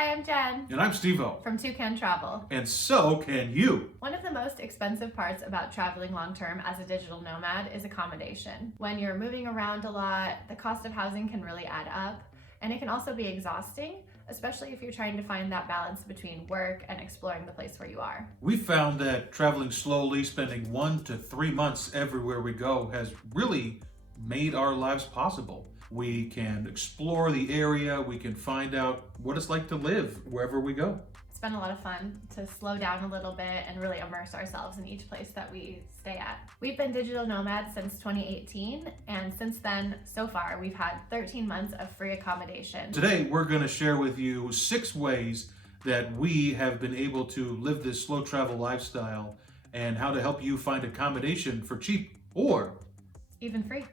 Hi, I'm Jen. And I'm Steve-O. From Two Can Travel. And so can you. One of the most expensive parts about traveling long-term as a digital nomad is accommodation. When you're moving around a lot, the cost of housing can really add up, and it can also be exhausting, especially if you're trying to find that balance between work and exploring the place where you are. We found that traveling slowly, spending 1 to 3 months everywhere we go has really made our lives possible. We can explore the area, we can find out what it's like to live wherever we go. It's been a lot of fun to slow down a little bit and really immerse ourselves in each place that we stay at. We've been digital nomads since 2018, and since then, so far, we've had 13 months of free accommodation. Today, we're going to share with you 6 ways that we have been able to live this slow travel lifestyle and how to help you find accommodation for cheap or even free.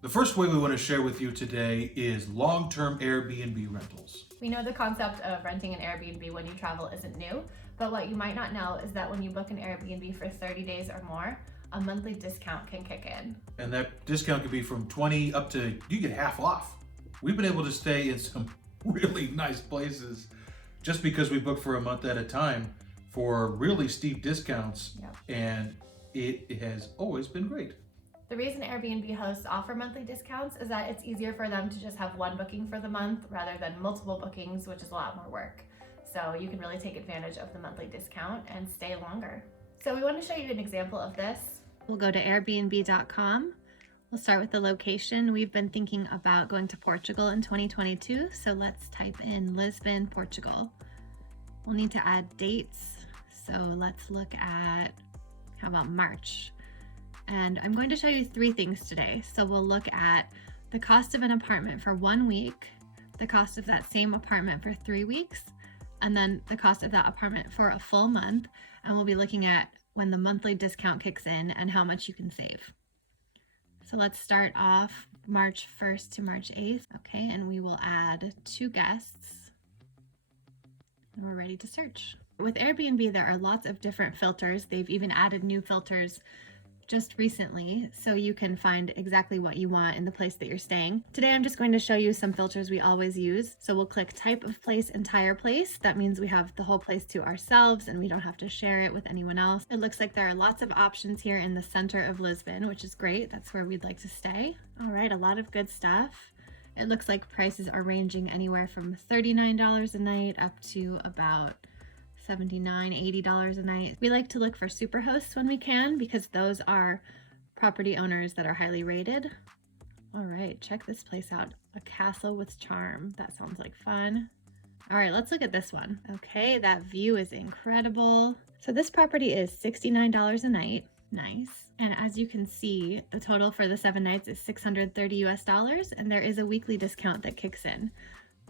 The first way we want to share with you today is long-term Airbnb rentals. We know the concept of renting an Airbnb when you travel isn't new, but what you might not know is that when you book an Airbnb for 30 days or more, a monthly discount can kick in. And that discount could be from 20 up to, you get half off. We've been able to stay in some really nice places just because we book for a month at a time for really steep discounts. Yep. And it has always been great. The reason Airbnb hosts offer monthly discounts is that it's easier for them to just have one booking for the month rather than multiple bookings, which is a lot more work. So you can really take advantage of the monthly discount and stay longer. So we want to show you an example of this. We'll go to airbnb.com. We'll start with the location. We've been thinking about going to Portugal in 2022, so let's type in Lisbon, Portugal. We'll need to add dates, so let's look at, how about March? And I'm going to show you 3 things today. So we'll look at the cost of an apartment for 1 week, the cost of that same apartment for 3 weeks, and then the cost of that apartment for a full month. And we'll be looking at when the monthly discount kicks in and how much you can save. So let's start off March 1st to March 8th. Okay, and we will add 2 guests. And we're ready to search. With Airbnb, there are lots of different filters. They've even added new filters just recently, so you can find exactly what you want in the place that you're staying. Today, I'm just going to show you some filters we always use. So we'll click type of place, entire place. That means we have the whole place to ourselves and we don't have to share it with anyone else. It looks like there are lots of options here in the center of Lisbon, which is great. That's where we'd like to stay. All right, a lot of good stuff. It looks like prices are ranging anywhere from $39 a night up to about $79, $80 a night. We like to look for superhosts when we can because those are property owners that are highly rated. All right, check this place out. A castle with charm. That sounds like fun. All right, let's look at this one. Okay, that view is incredible. So this property is $69 a night. Nice. And as you can see, the total for the 7 nights is $630 US, and there is a weekly discount that kicks in.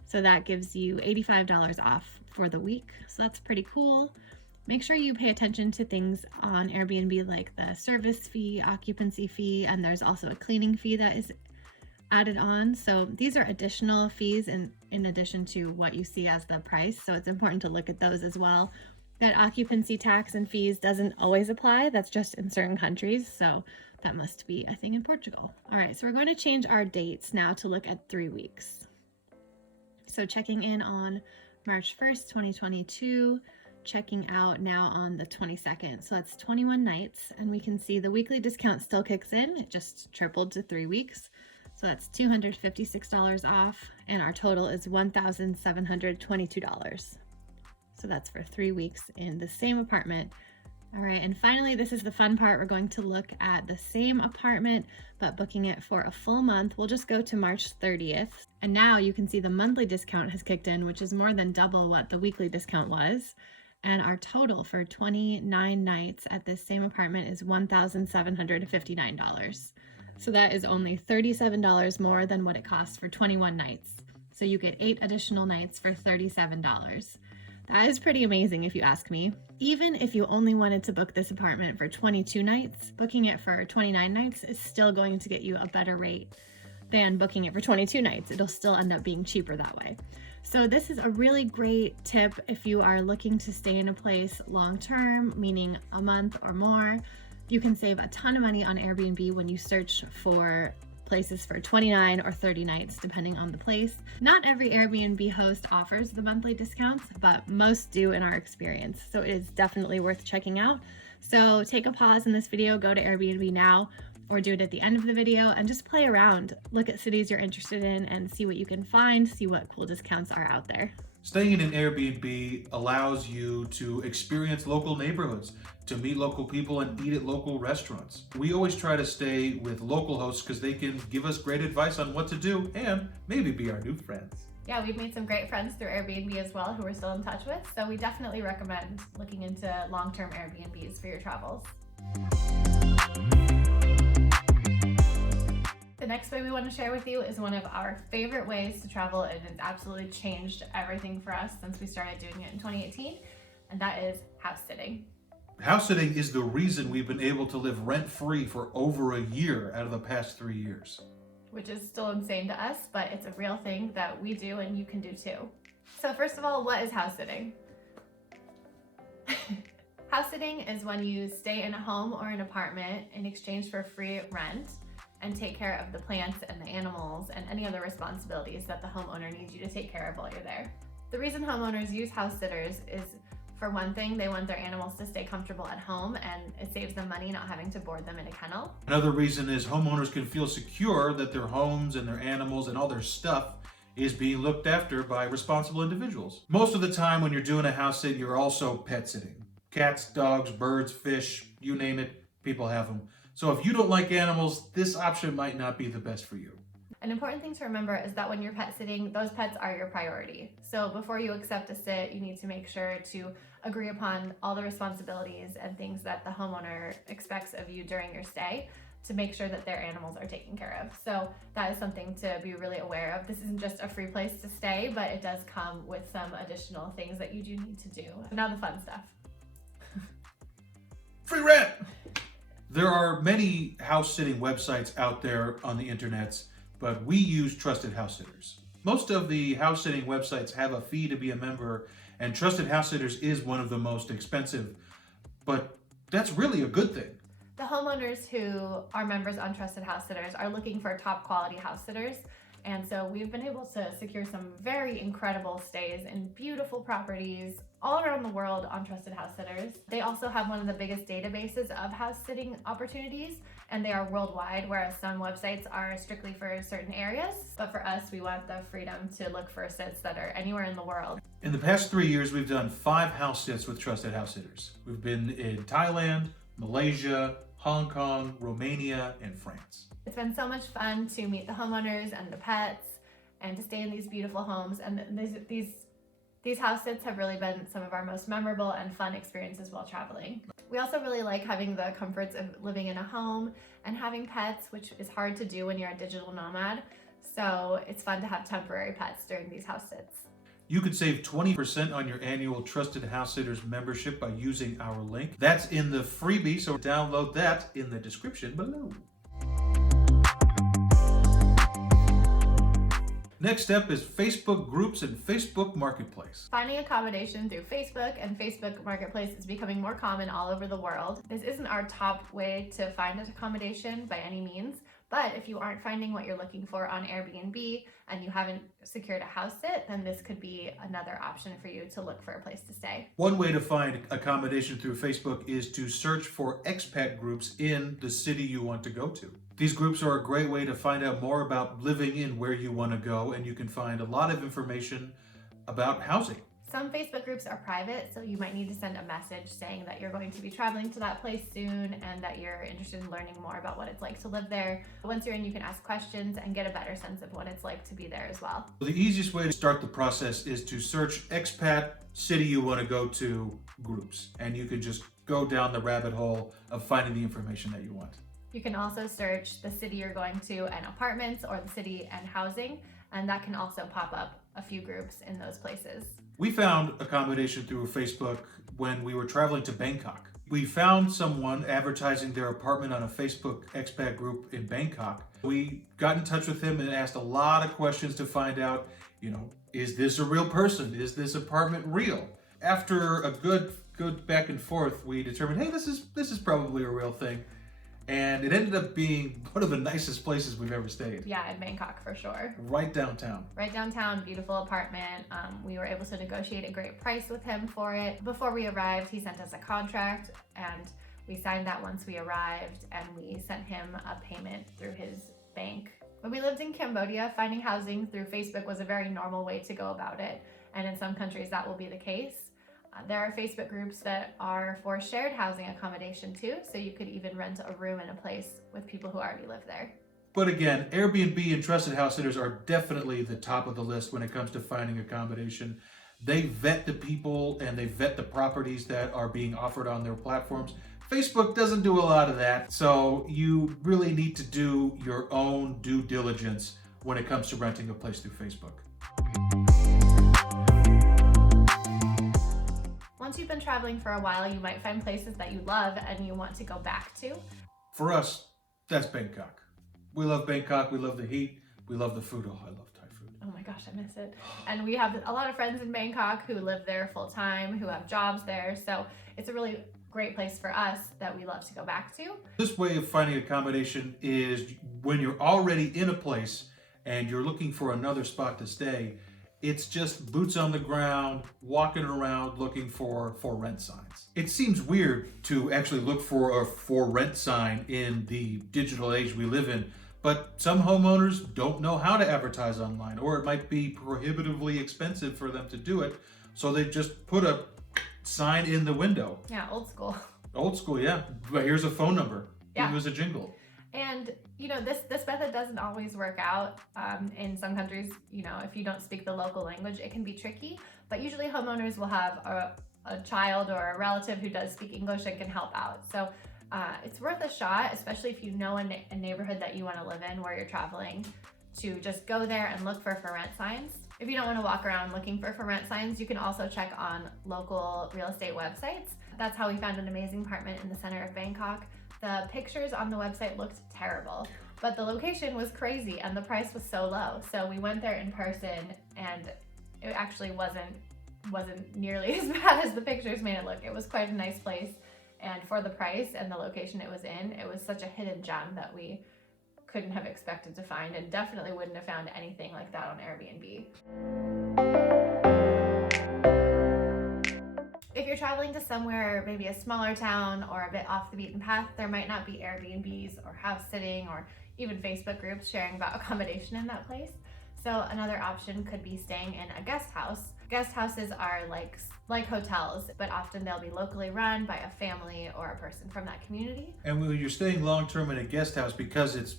So that gives you $85 off for the week. So that's pretty cool. Make sure you pay attention to things on Airbnb like the service fee, occupancy fee, and there's also a cleaning fee that is added on. So these are additional fees in addition to what you see as the price. So it's important to look at those as well. That occupancy tax and fees doesn't always apply. That's just in certain countries. So that must be a thing in Portugal. All right, so we're going to change our dates now to look at 3 weeks. So checking in on March 1st, 2022, checking out now on the 22nd. So that's 21 nights, and we can see the weekly discount still kicks in. It just tripled to 3 weeks. So that's $256 off, and our total is $1,722. So that's for 3 weeks in the same apartment. All right, and finally, this is the fun part. We're going to look at the same apartment, but booking it for a full month. We'll just go to March 30th. And now you can see the monthly discount has kicked in, which is more than double what the weekly discount was. And our total for 29 nights at this same apartment is $1,759. So that is only $37 more than what it costs for 21 nights. So you get 8 additional nights for $37. That is pretty amazing if you ask me. Even if you only wanted to book this apartment for 22 nights, booking it for 29 nights is still going to get you a better rate than booking it for 22 nights. It'll still end up being cheaper that way. So this is a really great tip if you are looking to stay in a place long term, meaning a month or more. You can save a ton of money on Airbnb when you search for places for 29 or 30 nights, depending on the place. Not every Airbnb host offers the monthly discounts, but most do in our experience. So it is definitely worth checking out. So take a pause in this video, go to Airbnb now, or do it at the end of the video and just play around. Look at cities you're interested in and see what you can find, see what cool discounts are out there. Staying in an Airbnb allows you to experience local neighborhoods, to meet local people and eat at local restaurants. We always try to stay with local hosts because they can give us great advice on what to do and maybe be our new friends. Yeah, we've made some great friends through Airbnb as well who we're still in touch with, so we definitely recommend looking into long-term Airbnbs for your travels. The next way we want to share with you is one of our favorite ways to travel, and it's absolutely changed everything for us since we started doing it in 2018, and that is house sitting. House sitting is the reason we've been able to live rent-free for over a year out of the past 3 years. Which is still insane to us, but it's a real thing that we do and you can do too. So first of all, what is house sitting? House sitting is when you stay in a home or an apartment in exchange for free rent and take care of the plants and the animals and any other responsibilities that the homeowner needs you to take care of while you're there. The reason homeowners use house sitters is, for one thing, they want their animals to stay comfortable at home, and it saves them money not having to board them in a kennel. Another reason is homeowners can feel secure that their homes and their animals and all their stuff is being looked after by responsible individuals. Most of the time when you're doing a house sit, you're also pet sitting. Cats, dogs, birds, fish, you name it, people have them. So if you don't like animals, this option might not be the best for you. An important thing to remember is that when you're pet sitting, those pets are your priority. So before you accept a sit, you need to make sure to agree upon all the responsibilities and things that the homeowner expects of you during your stay to make sure that their animals are taken care of. So that is something to be really aware of. This isn't just a free place to stay, but it does come with some additional things that you do need to do. Now the fun stuff. Free rent! There are many house sitting websites out there on the internets, but we use Trusted House Sitters. Most of the house sitting websites have a fee to be a member, and Trusted House Sitters is one of the most expensive, but that's really a good thing. The homeowners who are members on Trusted House Sitters are looking for top quality house sitters, and so we've been able to secure some very incredible stays in beautiful properties all around the world on Trusted House Sitters. They also have one of the biggest databases of house sitting opportunities, and they are worldwide, whereas some websites are strictly for certain areas. But for us, we want the freedom to look for sits that are anywhere in the world. In the past 3 years, we've done 5 house sits with Trusted House Sitters. We've been in Thailand, Malaysia, Hong Kong, Romania, and France. It's been so much fun to meet the homeowners and the pets and to stay in these beautiful homes, and these house sits have really been some of our most memorable and fun experiences while traveling. We also really like having the comforts of living in a home and having pets, which is hard to do when you're a digital nomad. So it's fun to have temporary pets during these house sits. You could save 20% on your annual Trusted House Sitters membership by using our link. That's in the freebie, so download that in the description below. Next step is Facebook groups and Facebook Marketplace. Finding accommodation through Facebook and Facebook Marketplace is becoming more common all over the world. This isn't our top way to find an accommodation by any means, but if you aren't finding what you're looking for on Airbnb and you haven't secured a house sit, then this could be another option for you to look for a place to stay. One way to find accommodation through Facebook is to search for expat groups in the city you want to go to. These groups are a great way to find out more about living in where you want to go, and you can find a lot of information about housing. Some Facebook groups are private, so you might need to send a message saying that you're going to be traveling to that place soon and that you're interested in learning more about what it's like to live there. Once you're in, you can ask questions and get a better sense of what it's like to be there as well. The easiest way to start the process is to search expat city you want to go to groups, and you can just go down the rabbit hole of finding the information that you want. You can also search the city you're going to and apartments, or the city and housing, and that can also pop up a few groups in those places. We found accommodation through Facebook when we were traveling to Bangkok. We found someone advertising their apartment on a Facebook expat group in Bangkok. We got in touch with him and asked a lot of questions to find out, is this a real person? Is this apartment real? After a good back and forth, we determined, hey, this is probably a real thing. And it ended up being one of the nicest places we've ever stayed. Yeah, in Bangkok for sure. Right downtown. Right downtown, beautiful apartment. We were able to negotiate a great price with him for it. Before we arrived, he sent us a contract and we signed that once we arrived, and we sent him a payment through his bank. When we lived in Cambodia, finding housing through Facebook was a very normal way to go about it. And in some countries that will be the case. There are Facebook groups that are for shared housing accommodation too, so you could even rent a room in a place with people who already live there. But again, Airbnb and trusted house sitters are definitely the top of the list when it comes to finding accommodation. They vet the people and they vet the properties that are being offered on their platforms. Facebook doesn't do a lot of that, so you really need to do your own due diligence when it comes to renting a place through Facebook. Once you've been traveling for a while, you might find places that you love and you want to go back to. For us, that's Bangkok. We love Bangkok, we love the heat, we love the food. Oh, I love Thai food. Oh my gosh, I miss it. And we have a lot of friends in Bangkok who live there full time, who have jobs there. So it's a really great place for us that we love to go back to. This way of finding accommodation is when you're already in a place and you're looking for another spot to stay. It's just boots on the ground, walking around looking for rent signs. It seems weird to actually look for a for rent sign in the digital age we live in, but some homeowners don't know how to advertise online, or it might be prohibitively expensive for them to do it, so they just put a sign in the window. Yeah, old school. Old school, yeah. But here's a phone number. Yeah. Here's a jingle. And this method doesn't always work out. In some countries, if you don't speak the local language, it can be tricky. But usually homeowners will have a child or a relative who does speak English and can help out. So it's worth a shot, especially if you know a neighborhood that you want to live in where you're traveling, to just go there and look for rent signs. If you don't want to walk around looking for rent signs, you can also check on local real estate websites. That's how we found an amazing apartment in the center of Bangkok. The pictures on the website looked terrible, but the location was crazy and the price was so low. So we went there in person and it actually wasn't nearly as bad as the pictures made it look. It was quite a nice place, and for the price and the location it was in, it was such a hidden gem that we couldn't have expected to find, and definitely wouldn't have found anything like that on Airbnb. If you're traveling to somewhere, maybe a smaller town or a bit off the beaten path, there might not be Airbnbs or house sitting or even Facebook groups sharing about accommodation in that place. So another option could be staying in a guest house. Guest houses are like hotels, but often they'll be locally run by a family or a person from that community. And when you're staying long-term in a guest house, because it's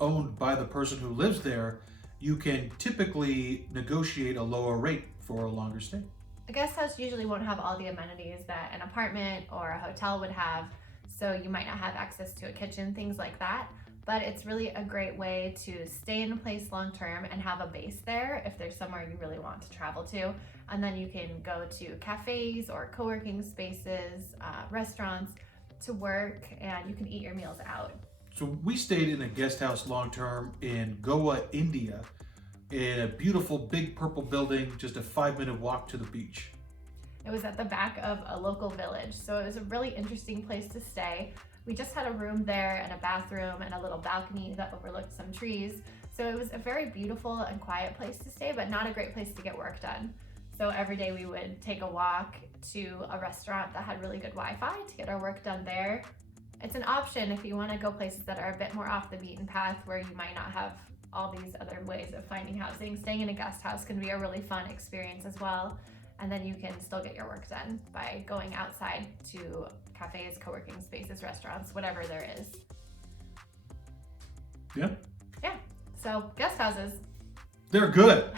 owned by the person who lives there, you can typically negotiate a lower rate for a longer stay. A guest house usually won't have all the amenities that an apartment or a hotel would have, so you might not have access to a kitchen, things like that. But it's really a great way to stay in a place long term and have a base there if there's somewhere you really want to travel to. And then you can go to cafes or co-working spaces, restaurants to work, and you can eat your meals out. So we stayed in a guest house long term in Goa, India, in a beautiful big purple building, just a 5-minute walk to the beach. It was at the back of a local village, so it was a really interesting place to stay. We just had a room there and a bathroom and a little balcony that overlooked some trees. So it was a very beautiful and quiet place to stay, but not a great place to get work done. So every day we would take a walk to a restaurant that had really good Wi-Fi to get our work done there. It's an option if you want to go places that are a bit more off the beaten path where you might not have all these other ways of finding housing. Staying in a guest house can be a really fun experience as well. And then you can still get your work done by going outside to cafes, co-working spaces, restaurants, whatever there is. Yeah. Yeah, so guest houses. They're good.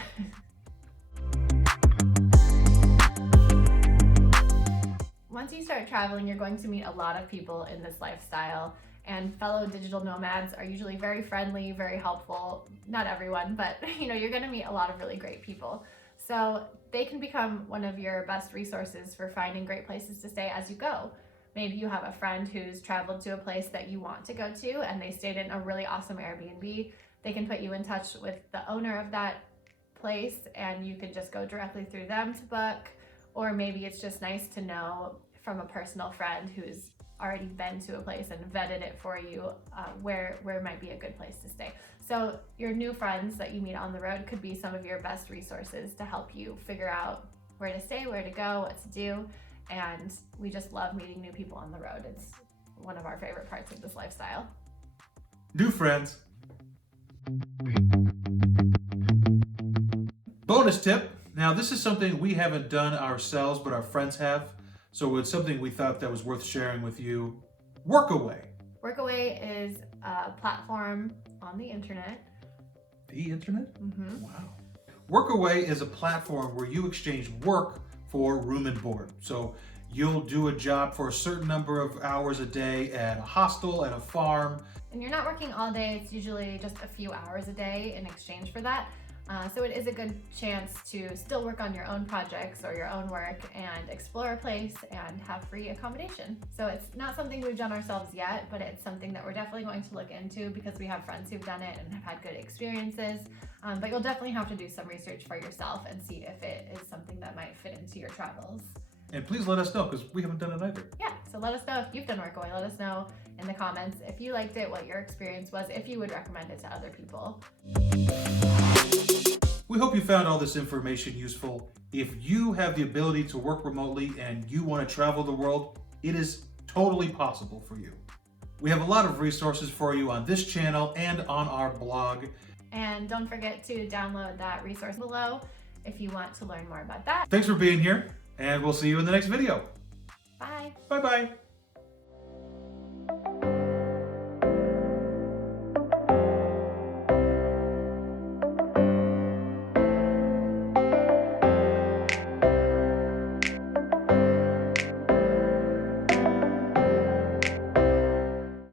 Once you start traveling, you're going to meet a lot of people in this lifestyle, and fellow digital nomads are usually very friendly, very helpful. Not everyone, but you're going to meet a lot of really great people. So they can become one of your best resources for finding great places to stay as you go. Maybe you have a friend who's traveled to a place that you want to go to and they stayed in a really awesome Airbnb. They can put you in touch with the owner of that place and you can just go directly through them to book. Or maybe it's just nice to know from a personal friend who's already been to a place and vetted it for you, where might be a good place to stay. So your new friends that you meet on the road could be some of your best resources to help you figure out where to stay, where to go, what to do. And we just love meeting new people on the road. It's one of our favorite parts of this lifestyle. New friends. Bonus tip. Now, this is something we haven't done ourselves, but our friends have. So it's something we thought that was worth sharing with you. Workaway. Workaway is a platform on the internet. The internet? Mm-hmm. Wow. Workaway is a platform where you exchange work for room and board. So you'll do a job for a certain number of hours a day at a hostel, at a farm. And you're not working all day. It's usually just a few hours a day in exchange for that. So it is a good chance to still work on your own projects or your own work and explore a place and have free accommodation. So it's not something we've done ourselves yet, but it's something that we're definitely going to look into because we have friends who've done it and have had good experiences. But you'll definitely have to do some research for yourself and see if it is something that might fit into your travels. And please let us know, because we haven't done it either. Yeah, so let us know if you've done Workaway. Let us know in the comments if you liked it, what your experience was, if you would recommend it to other people. We hope you found all this information useful. If you have the ability to work remotely and you want to travel the world, it is totally possible for you. We have a lot of resources for you on this channel and on our blog. And don't forget to download that resource below if you want to learn more about that. Thanks for being here, and we'll see you in the next video. Bye. Bye-bye.